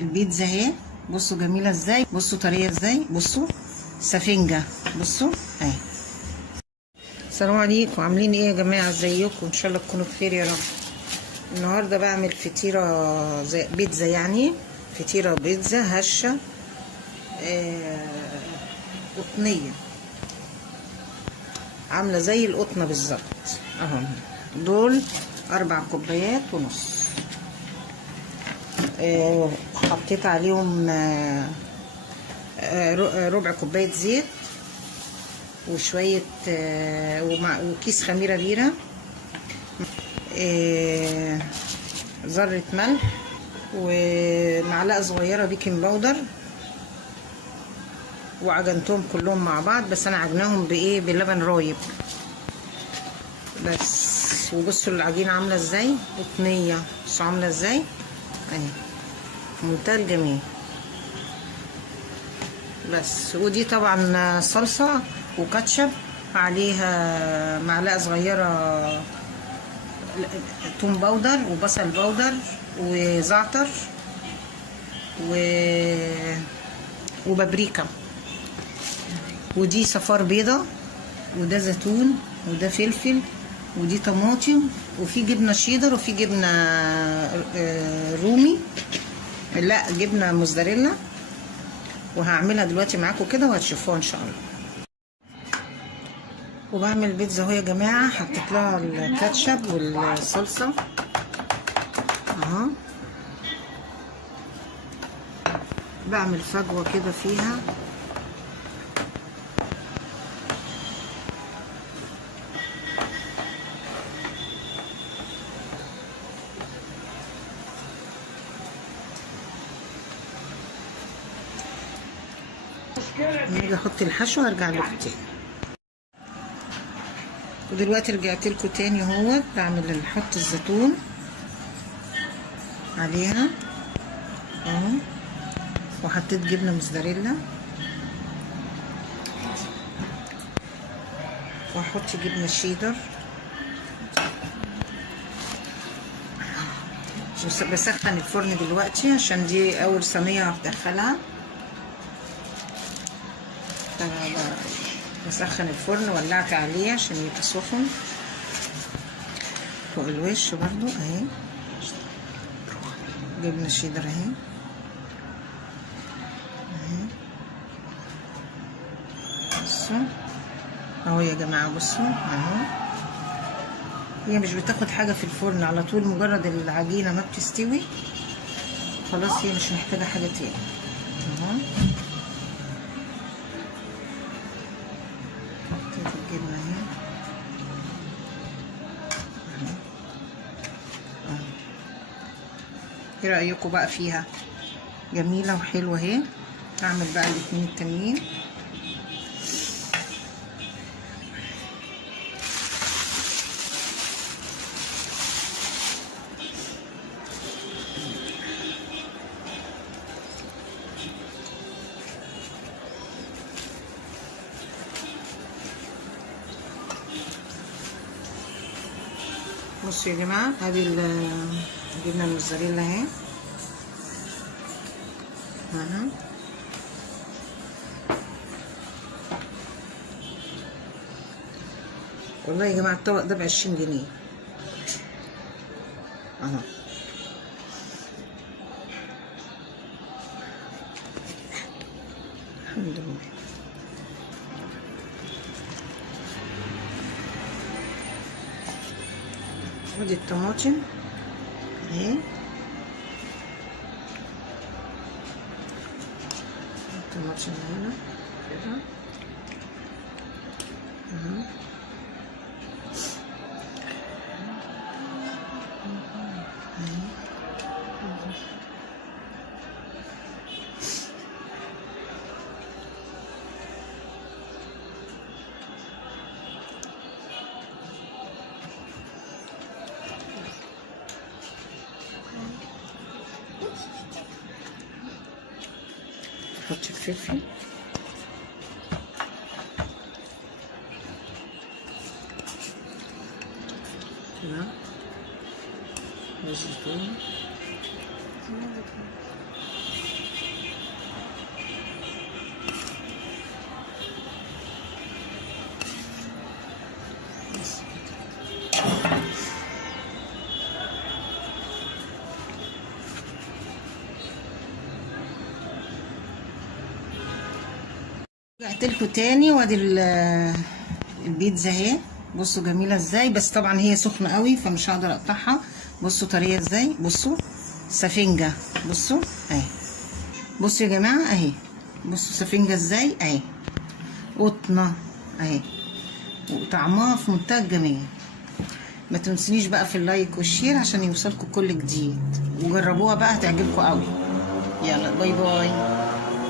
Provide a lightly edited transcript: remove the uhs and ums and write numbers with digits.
البيتزا اهي، بصوا جميله ازاي، بصوا طريه ازاي، بصوا سفنجه، بصوا اهي. السلام عليكم، عاملين ايه يا جماعه؟ ازيكم؟ ان شاء الله تكونوا بخير يا رب. النهارده بعمل فطيره زي بيتزا، يعني فطيره بيتزا هشه قطنيه، عامله زي القطنه بالظبط اهو. دول 4 كوبايات ونص. حطيت عليهم ربع كوبايه زيت، وشويه وكيس خميره بيره، ذره ملح، ومعلقه صغيره بيكنج باودر، وعجنتهم كلهم مع بعض، بس انا عجناهم بايه؟ بلبن رايب بس. وبصوا العجينه عامله ازاي، قطنيه، بصوا عامله ازاي اهي، منتهى الجمال. بس ودي طبعا صلصه وكاتشب، عليها معلقه صغيره توم باودر وبصل باودر وزعتر وبابريكا، ودي صفار بيضة، وده زيتون، وده فلفل، ودي طماطم، وفي جبنة شيدر، وفي جبنة رومي، لا جبنة موزاريلا. وهعملها دلوقتي معاكم كده وهتشوفوها ان شاء الله. وبعمل بيتزا اهو يا جماعة، حطيت لها الكاتشب والصلصة اهو، بعمل فجوة كده فيها، نيجي احط الحشو هرجع لكم تاني. ودلوقتي رجعت لكم تاني اهوت، بعمل احط الزيتون عليها اهو، وحطيت جبنه موزاريلا، واحط جبنه شيدر، بسخن الفرن دلوقتي عشان دي اول صينيه هدخلها. بسخن الفرن، ولعت عليه عشان يبقى سخن فوق الوش برضو اهي، جبنه شيدر اهي اهي، بصوا اهو يا جماعه، بصوا اهو. هي مش بتاخد حاجه في الفرن، على طول مجرد العجينه ما بتستوي خلاص هي مش محتاجه حاجه تاني اهو. حطيت الجبنه اهي اهو. ايه رايكم بقى فيها؟ جميله وحلوه اهي. هعمل بقى الاتنين التانيين. بصوا يا جماعه، ادي الجبنه الموزاريلا اهي اهو. والله يا جماعه الطبق ده ب20 جنيه اهو. الحمد لله. ودي الطماطم اهي، الطماطم هنا كده اهو. نحط الفلفل كده، والزيتون رجعت لكم تاني، وادي البيتزا اهي. بصوا جميله ازاي، بس طبعا هي سخنه قوي فمش هقدر اقطعها. بصوا طريه ازاي، بصوا سفنجه، بصوا اهي. بصوا يا جماعه اهي، بصوا سفنجه ازاي اهي، قطنه اهي، وطعمها في منتهى الجمال. ما تنسونيش بقى في اللايك والشير عشان يوصلكم كل جديد، وجربوها بقى هتعجبكم قوي. يلا باي باي.